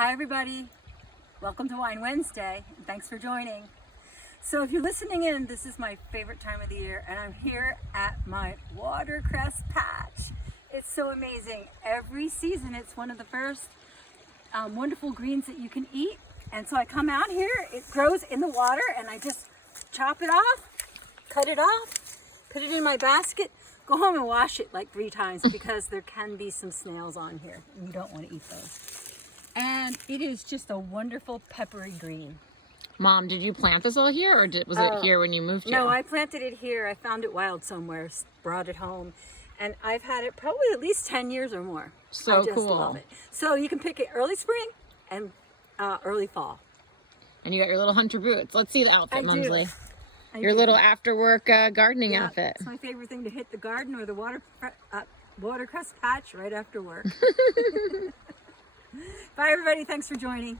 Hi everybody, welcome to Wine Wednesday, and thanks for joining. So if you're listening in, this is my favorite time of the year, and I'm here at my watercress patch. It's so amazing. Every season it's one of the first wonderful greens that you can eat. And so I come out here, it grows in the water, and I just chop it off, cut it off, put it in my basket, go home and wash it like 3 times because there can be some snails on here and you don't want to eat those. And it is just a wonderful peppery green. Mom, did you plant this all here, or was it here when you moved here? No, I planted it here. I found it wild somewhere, brought it home, and I've had it probably at least 10 years or more. So I just cool. love it. So you can pick it early spring and early fall. And you got your little hunter boots. Let's see the outfit, I do. Mumsley. I Your do. little after-work gardening Yeah, outfit. it's my favorite thing to hit the garden or the watercress patch right after work. Bye everybody, thanks for joining.